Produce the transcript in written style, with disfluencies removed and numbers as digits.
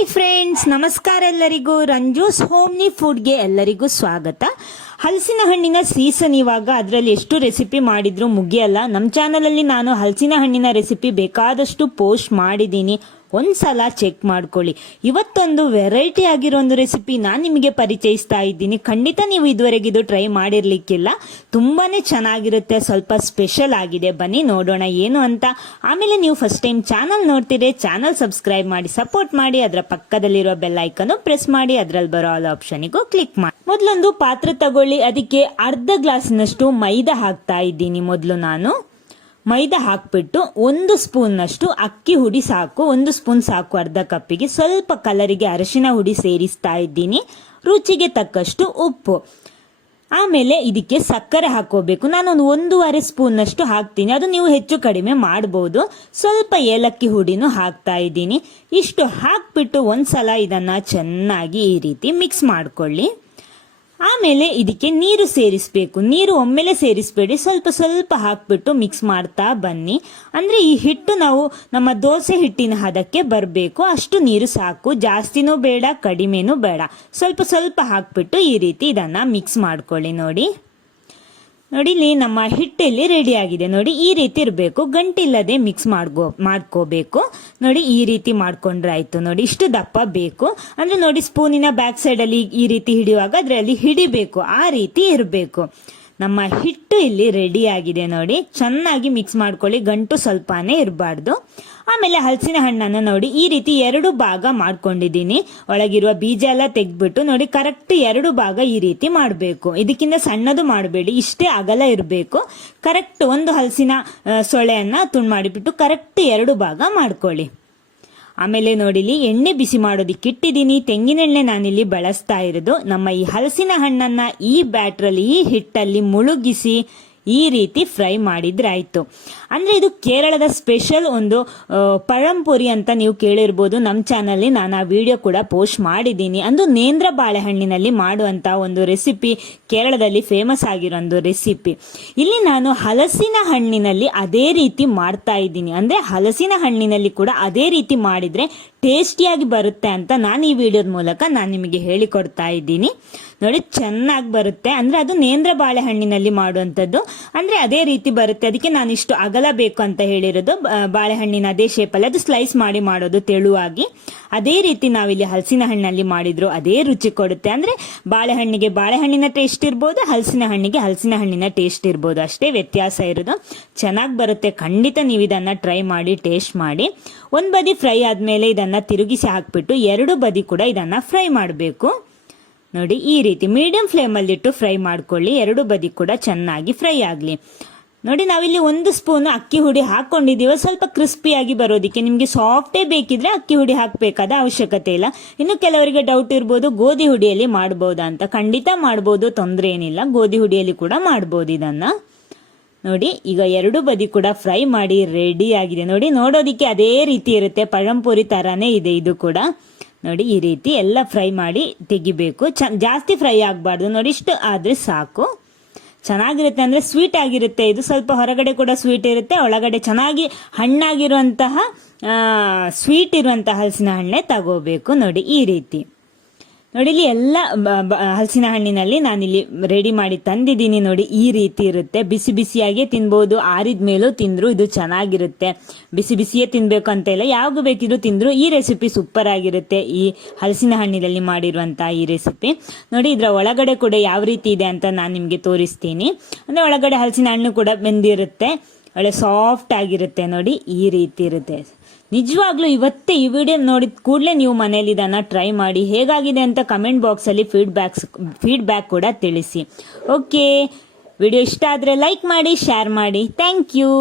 Hi friends, ನಮಸ್ಕಾರ ಎಲ್ಲರಿಗೂ. ರಂಜೂಸ್ homely ಫುಡ್ಗೆ ಎಲ್ಲರಿಗೂ ಸ್ವಾಗತ. ಹಲಸಿನ ಹಣ್ಣಿನ ಸೀಸನ್ ಇವಾಗ, ಅದರಲ್ಲಿ ಎಷ್ಟು ರೆಸಿಪಿ ಮಾಡಿದ್ರು ಮುಗಿಯಲ್ಲ. ನಮ್ಮ ಚಾನಲಲ್ಲಿ ನಾನು ಹಲಸಿನ ಹಣ್ಣಿನ ರೆಸಿಪಿ ಬೇಕಾದಷ್ಟು ಪೋಸ್ಟ್ ಮಾಡಿದ್ದೀನಿ, ಒಂದ್ಸಲ ಚೆಕ್ ಮಾಡ್ಕೊಳ್ಳಿ. ಇವತ್ತೊಂದು ವೆರೈಟಿ ಆಗಿರೋ ಒಂದು ರೆಸಿಪಿ ನಾನು ನಿಮಗೆ ಪರಿಚಯಿಸ್ತಾ ಇದ್ದೀನಿ. ಖಂಡಿತ ನೀವು ಇದುವರೆಗೆ ಇದು ಟ್ರೈ ಮಾಡಿರ್ಲಿಕ್ಕಿಲ್ಲ, ತುಂಬಾನೇ ಚೆನ್ನಾಗಿರುತ್ತೆ, ಸ್ವಲ್ಪ ಸ್ಪೆಷಲ್ ಆಗಿದೆ. ಬನ್ನಿ ನೋಡೋಣ ಏನು ಅಂತ. ಆಮೇಲೆ ನೀವು ಫಸ್ಟ್ ಟೈಮ್ ಚಾನಲ್ ನೋಡ್ತೀರಿ, ಚಾನಲ್ ಸಬ್ಸ್ಕ್ರೈಬ್ ಮಾಡಿ ಸಪೋರ್ಟ್ ಮಾಡಿ, ಅದರ ಪಕ್ಕದಲ್ಲಿರೋ ಬೆಲ್ ಐಕನ್ ಪ್ರೆಸ್ ಮಾಡಿ, ಅದರಲ್ಲಿ ಬರೋ ಆಲ್ ಆಪ್ಷನ್ಗೂ ಕ್ಲಿಕ್ ಮಾಡಿ. ಮೊದಲೊಂದು ಪಾತ್ರೆ ತಗೊಳ್ಳಿ, ಅದಕ್ಕೆ ಅರ್ಧ ಗ್ಲಾಸಿನಷ್ಟು ಮೈದಾ ಹಾಕ್ತಾ ಇದ್ದೀನಿ. ಮೊದಲು ನಾನು ಮೈದಾ ಹಾಕ್ಬಿಟ್ಟು 1 ಸ್ಪೂನ್ನಷ್ಟು ಅಕ್ಕಿ ಹುಡಿ ಸಾಕು, 1 ಸ್ಪೂನ್ ಸಾಕು ಅರ್ಧ ಕಪ್ಪಿಗೆ. ಸ್ವಲ್ಪ ಕಲರಿಗೆ ಅರಿಶಿನ ಹುಡಿ ಸೇರಿಸ್ತಾ ಇದ್ದೀನಿ, ರುಚಿಗೆ ತಕ್ಕಷ್ಟು ಉಪ್ಪು. ಆಮೇಲೆ ಇದಕ್ಕೆ ಸಕ್ಕರೆ ಹಾಕೋಬೇಕು. ನಾನೊಂದು 1.5 ಸ್ಪೂನ್ನಷ್ಟು ಹಾಕ್ತೀನಿ, ಅದು ನೀವು ಹೆಚ್ಚು ಕಡಿಮೆ ಮಾಡ್ಬೋದು. ಸ್ವಲ್ಪ ಏಲಕ್ಕಿ ಹುಡಿನೂ ಹಾಕ್ತಾ ಇದ್ದೀನಿ. ಇಷ್ಟು ಹಾಕ್ಬಿಟ್ಟು ಒಂದ್ಸಲ ಇದನ್ನ ಚೆನ್ನಾಗಿ ಈ ರೀತಿ ಮಿಕ್ಸ್ ಮಾಡ್ಕೊಳ್ಳಿ. ಆಮೇಲೆ ಇದಕ್ಕೆ ನೀರು ಸೇರಿಸಬೇಕು. ನೀರು ಒಮ್ಮೆಲೆ ಸೇರಿಸಬೇಡಿ, ಸ್ವಲ್ಪ ಸ್ವಲ್ಪ ಹಾಕ್ಬಿಟ್ಟು ಮಿಕ್ಸ್ ಮಾಡ್ತಾ ಬನ್ನಿ. ಅಂದ್ರೆ ಈ ಹಿಟ್ಟು ನಾವು ನಮ್ಮ ದೋಸೆ ಹಿಟ್ಟಿನ ಹದಕ್ಕೆ ಬರಬೇಕು, ಅಷ್ಟು ನೀರು ಸಾಕು. ಜಾಸ್ತಿನೂ ಬೇಡ, ಕಡಿಮೆನೂ ಬೇಡ, ಸ್ವಲ್ಪ ಸ್ವಲ್ಪ ಹಾಕ್ಬಿಟ್ಟು ಈ ರೀತಿ ಇದನ್ನ ಮಿಕ್ಸ್ ಮಾಡ್ಕೊಳ್ಳಿ. ನೋಡಿ ಇಲ್ಲಿ ನಮ್ಮ ಹಿಟ್ಟಲ್ಲಿ ರೆಡಿ ಆಗಿದೆ. ನೋಡಿ ಈ ರೀತಿ ಇರಬೇಕು, ಗಂಟಿಲ್ಲದೆ ಮಿಕ್ಸ್ ಮಾಡ್ಕೋಬೇಕು. ನೋಡಿ ಈ ರೀತಿ ಮಾಡ್ಕೊಂಡ್ರೆ ಆಯ್ತು. ನೋಡಿ ಇಷ್ಟು ದಪ್ಪ ಬೇಕು, ಅಂದ್ರೆ ನೋಡಿ ಸ್ಪೂನಿನ ಬ್ಯಾಕ್ ಸೈಡ್ ಅಲ್ಲಿ ಈ ರೀತಿ ಹಿಡಿಯುವಾಗ ಅದರಲ್ಲಿ ಹಿಡಿಬೇಕು, ಆ ರೀತಿ ಇರಬೇಕು. ನಮ್ಮ ಹಿಟ್ಟು ಇಲ್ಲಿ ರೆಡಿ ಆಗಿದೆ. ನೋಡಿ ಚೆನ್ನಾಗಿ ಮಿಕ್ಸ್ ಮಾಡ್ಕೊಳ್ಳಿ, ಗಂಟು ಸ್ವಲ್ಪನೇ ಇರಬಾರ್ದು. ಆಮೇಲೆ ಹಲಸಿನ ಹಣ್ಣನ್ನು ನೋಡಿ ಈ ರೀತಿ 2 ಭಾಗ ಮಾಡ್ಕೊಂಡಿದ್ದೀನಿ. ಒಳಗಿರುವ ಬೀಜ ಎಲ್ಲ ತೆಗ್ದ್ಬಿಟ್ಟು ನೋಡಿ ಕರೆಕ್ಟ್ 2 ಭಾಗ ಈ ರೀತಿ ಮಾಡಬೇಕು. ಇದಕ್ಕಿಂತ ಸಣ್ಣದು ಮಾಡಬೇಡಿ, ಇಷ್ಟೇ ಅಗಲ ಇರಬೇಕು. ಕರೆಕ್ಟ್ ಒಂದು ಹಲಸಿನ ಸೊಳೆಯನ್ನ ತುಂಡು ಮಾಡಿಬಿಟ್ಟು ಕರೆಕ್ಟ್ 2 ಭಾಗ ಮಾಡ್ಕೊಳ್ಳಿ. ಆಮೇಲೆ ನೋಡಿಲಿ ಎಣ್ಣೆ ಬಿಸಿ ಮಾಡೋದಿಕ್ಕೆ ಇಟ್ಟಿದ್ದೀನಿ. ತೆಂಗಿನೆಣ್ಣೆ ನಾನಿಲ್ಲಿ ಬಳಸ್ತಾ ಇರೋದು. ನಮ್ಮ ಈ ಹಲಸಿನ ಹಣ್ಣನ್ನ ಈ ಬ್ಯಾಟ್ರಲ್ಲಿ, ಈ ಹಿಟ್ಟಲ್ಲಿ ಮುಳುಗಿಸಿ ಈ ರೀತಿ ಫ್ರೈ ಮಾಡಿದ್ರೆ ಆಯ್ತು. ಅಂದ್ರೆ ಇದು ಕೇರಳದ ಸ್ಪೆಷಲ್ ಒಂದು ಪರಂಪುರಿ ಅಂತ ನೀವು ಕೇಳಿರ್ಬೋದು. ನಮ್ಮ ಚಾನಲ್ಲಿ ನಾನು ಆ ವಿಡಿಯೋ ಕೂಡ ಪೋಸ್ಟ್ ಮಾಡಿದ್ದೀನಿ. ಅಂದು ನೇಂದ್ರ ಬಾಳೆಹಣ್ಣಿನಲ್ಲಿ ಮಾಡುವಂತ ಒಂದು ರೆಸಿಪಿ, ಕೇರಳದಲ್ಲಿ ಫೇಮಸ್ ಆಗಿರೋ ಒಂದು ರೆಸಿಪಿ. ಇಲ್ಲಿ ನಾನು ಹಲಸಿನ ಹಣ್ಣಿನಲ್ಲಿ ಅದೇ ರೀತಿ ಮಾಡ್ತಾ ಇದ್ದೀನಿ. ಅಂದ್ರೆ ಹಲಸಿನ ಹಣ್ಣಿನಲ್ಲಿ ಕೂಡ ಅದೇ ರೀತಿ ಮಾಡಿದ್ರೆ ಟೇಸ್ಟಿಯಾಗಿ ಬರುತ್ತೆ ಅಂತ ನಾನು ಈ ವಿಡಿಯೋದ ಮೂಲಕ ನಾನು ನಿಮಗೆ ಹೇಳಿಕೊಡ್ತಾ ಇದ್ದೀನಿ. ನೋಡಿ ಚೆನ್ನಾಗಿ ಬರುತ್ತೆ. ಅಂದ್ರೆ ಅದು ನೇಂದ್ರ ಬಾಳೆಹಣ್ಣಿನಲ್ಲಿ ಮಾಡುವಂಥದ್ದು, ಅಂದ್ರೆ ಅದೇ ರೀತಿ ಬರುತ್ತೆ. ಅದಕ್ಕೆ ನಾನು ಇಷ್ಟು ಅಗಲ ಬೇಕು ಅಂತ ಹೇಳಿರೋದು. ಬಾಳೆಹಣ್ಣಿನ ಅದೇ ಶೇಪಲ್ಲಿ ಅದು ಸ್ಲೈಸ್ ಮಾಡಿ ಮಾಡೋದು ತೆಳುವಾಗಿ. ಅದೇ ರೀತಿ ನಾವಿಲ್ಲಿ ಹಲಸಿನ ಹಣ್ಣಲ್ಲಿ ಮಾಡಿದ್ರು ಅದೇ ರುಚಿ ಕೊಡುತ್ತೆ. ಅಂದ್ರೆ ಬಾಳೆಹಣ್ಣಿಗೆ ಬಾಳೆಹಣ್ಣಿನ ಟೇಸ್ಟ್ ಇರ್ಬೋದು, ಹಲಸಿನ ಹಣ್ಣಿಗೆ ಹಲಸಿನ ಹಣ್ಣಿನ ಟೇಸ್ಟ್ ಇರ್ಬೋದು, ಅಷ್ಟೇ ವ್ಯತ್ಯಾಸ ಇರೋದು. ಚೆನ್ನಾಗಿ ಬರುತ್ತೆ. ಖಂಡಿತ ನೀವು ಇದನ್ನ ಟ್ರೈ ಮಾಡಿ, ಟೇಸ್ಟ್ ಮಾಡಿ. ಒಂದ್ ಬದಿ ಫ್ರೈ ಆದ್ಮೇಲೆ ಇದನ್ನ ತಿರುಗಿಸಿ ಹಾಕ್ಬಿಟ್ಟು 2 ಬದಿ ಕೂಡ ಇದನ್ನ ಫ್ರೈ ಮಾಡಬೇಕು. ನೋಡಿ ಈ ರೀತಿ ಮೀಡಿಯಂ ಫ್ಲೇಮಲ್ಲಿಟ್ಟು ಫ್ರೈ ಮಾಡ್ಕೊಳ್ಳಿ. 2 ಬದಿ ಕೂಡ ಚೆನ್ನಾಗಿ ಫ್ರೈ ಆಗಲಿ. ನೋಡಿ ನಾವಿಲ್ಲಿ 1 ಸ್ಪೂನ್ ಅಕ್ಕಿ ಹುಡಿ ಹಾಕೊಂಡಿದ್ದೀವಿ, ಸ್ವಲ್ಪ ಕ್ರಿಸ್ಪಿಯಾಗಿ ಬರೋದಿಕ್ಕೆ. ನಿಮಗೆ ಸಾಫ್ಟೇ ಬೇಕಿದ್ರೆ ಅಕ್ಕಿ ಹುಡಿ ಹಾಕಬೇಕಾದ ಅವಶ್ಯಕತೆ ಇಲ್ಲ. ಇನ್ನು ಕೆಲವರಿಗೆ ಡೌಟ್ ಇರ್ಬೋದು ಗೋಧಿ ಹುಡಿಯಲ್ಲಿ ಮಾಡ್ಬೋದಾ ಅಂತ. ಖಂಡಿತ ಮಾಡ್ಬೋದು, ತೊಂದರೆ ಏನಿಲ್ಲ. ಗೋಧಿ ಹುಡಿಯಲ್ಲಿ ಕೂಡ ಮಾಡ್ಬೋದು ಇದನ್ನ. ನೋಡಿ ಈಗ 2 ಬದಿ ಕೂಡ ಫ್ರೈ ಮಾಡಿ ರೆಡಿ ಆಗಿದೆ. ನೋಡಿ ನೋಡೋದಿಕ್ಕೆ ಅದೇ ರೀತಿ ಇರುತ್ತೆ, ಪഴംಪುರಿ ತರಾನೇ ಇದೆ ಇದು ಕೂಡ. ನೋಡಿ ಈ ರೀತಿ ಎಲ್ಲ ಫ್ರೈ ಮಾಡಿ ತೆಗಿಬೇಕು. ಜಾಸ್ತಿ ಫ್ರೈ ಆಗಬಾರ್ದು. ನೋಡಿ ಇಷ್ಟು ಆದ್ರೆ ಸಾಕು. ಚೆನ್ನಾಗಿರುತ್ತೆ, ಅಂದ್ರೆ ಸ್ವೀಟ್ ಆಗಿರುತ್ತೆ ಇದು. ಸ್ವಲ್ಪ ಹೊರಗಡೆ ಕೂಡ ಸ್ವೀಟ್ ಇರುತ್ತೆ, ಒಳಗಡೆ ಚೆನ್ನಾಗಿ ಹಣ್ಣಾಗಿರುವಂತಹ ಸ್ವೀಟ್ ಇರುವಂತಹ ಹಲಸಿನ ಹಣ್ಣೆ ತಗೋಬೇಕು. ನೋಡಿ ಈ ರೀತಿ. ನೋಡಿ ಇಲ್ಲಿ ಎಲ್ಲ ಹಲಸಿನ ಹಣ್ಣಿನಲ್ಲಿ ನಾನಿಲ್ಲಿ ರೆಡಿ ಮಾಡಿ ತಂದಿದ್ದೀನಿ. ನೋಡಿ ಈ ರೀತಿ ಇರುತ್ತೆ. ಬಿಸಿ ಬಿಸಿಯಾಗಿ ತಿನ್ಬೋದು, ಆರಿದ ಮೇಲೂ ತಿಂದ್ರು ಇದು ಚೆನ್ನಾಗಿರುತ್ತೆ. ಬಿಸಿ ಬಿಸಿಯೇ ತಿನ್ಬೇಕು ಅಂತ ಇಲ್ಲ, ಯಾವಾಗ ಬೇಕಿದ್ರು ತಿಂದ್ರು ಈ ರೆಸಿಪಿ ಸೂಪರ್ ಆಗಿರುತ್ತೆ. ಈ ಹಲಸಿನ ಹಣ್ಣಿನಲ್ಲಿ ಮಾಡಿರುವಂತಹ ಈ ರೆಸಿಪಿ ನೋಡಿ. ಇದರ ಒಳಗಡೆ ಕೂಡ ಯಾವ ರೀತಿ ಇದೆ ಅಂತ ನಾನು ನಿಮ್ಗೆ ತೋರಿಸ್ತೀನಿ. ಅಂದ್ರೆ ಒಳಗಡೆ ಹಲಸಿನ ಹಣ್ಣು ಕೂಡ ಬೆಂದಿರುತ್ತೆ, ಒಳ್ಳೆ ಸಾಫ್ಟ್ ಆಗಿರುತ್ತೆ. ನೋಡಿ ಈ ರೀತಿ ಇರುತ್ತೆ. ನಿಜವಾಗ್ಲೂ ಇವತ್ತೇ ಈ ವಿಡಿಯೋ ನೋಡಿದ ಕೂಡಲೇ ನೀವು ಮನೇಲಿ ಇದನ್ನ ಟ್ರೈ ಮಾಡಿ. ಹೇಗಾಗಿದೆ ಅಂತ ಕಮೆಂಟ್ ಬಾಕ್ಸ್ ಅಲ್ಲಿ ಫೀಡ್ಬ್ಯಾಕ್ ಕೂಡ ತಿಳಿಸಿ. ಓಕೆ, ವಿಡಿಯೋ ಇಷ್ಟ ಆದ್ರೆ ಲೈಕ್ ಮಾಡಿ, ಶೇರ್ ಮಾಡಿ. Thank you.